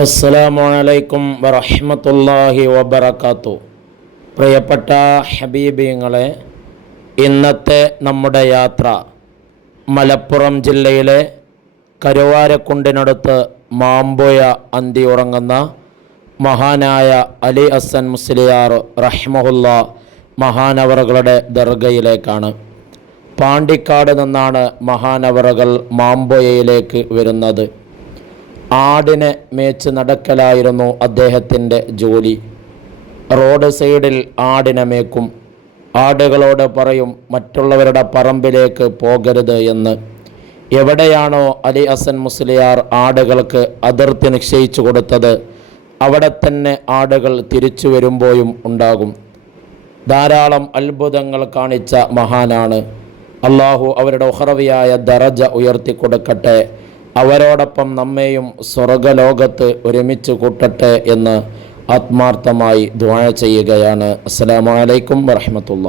അസ്സലാമലൈക്കും വറഹമത്തല്ലാഹി വബർക്കാത്തു പ്രിയപ്പെട്ട ഹബീബിങ്ങളെ ഇന്നത്തെ നമ്മുടെ യാത്ര മലപ്പുറം ജില്ലയിലെ കരുവാരക്കുണ്ടിനടുത്ത് മാമ്പുയ അന്തി ഉറങ്ങുന്ന മഹാനായ അലി അസൻ മുസ്ലിയാർ റഹ്മഹുല്ല മഹാനവറുകളുടെ ദർഗയിലേക്കാണ്. പാണ്ടിക്കാട് നിന്നാണ് മഹാനവറുകൾ മാമ്പുയയിലേക്ക് വരുന്നത്. ആടിനെ മേച്ച് നടക്കലായിരുന്നു അദ്ദേഹത്തിന്റെ ജോലി. റോഡ് സൈഡിൽ ആടിനെ മേക്കും. ആടുകളോട് പറയും മറ്റുള്ളവരുടെ പറമ്പിലേക്ക് പോകരുത് എന്ന്. എവിടെയാണോ അലി ഹസൻ മുസ്ലിയാർ ആടുകൾക്ക് അതിർത്തി നിശ്ചയിച്ചു കൊടുത്തത് അവിടെ തന്നെ ആടുകൾ തിരിച്ചു വരുമ്പോഴും ഉണ്ടാകും. ധാരാളം അത്ഭുതങ്ങൾ കാണിച്ച മഹാനാണ്. അള്ളാഹു അവരുടെ ഉഹറവിയായ ദറജ ഉയർത്തിക്കൊടുക്കട്ടെ. അവരോടൊപ്പം നമ്മെയും സ്വർഗലോകത്ത് ഒരുമിച്ച് കൂട്ടട്ടെ എന്ന് ആത്മാർത്ഥമായി ദ്വാഴ ചെയ്യുകയാണ്. അസ്സലാമലൈക്കും വറഹമത്തുള്ള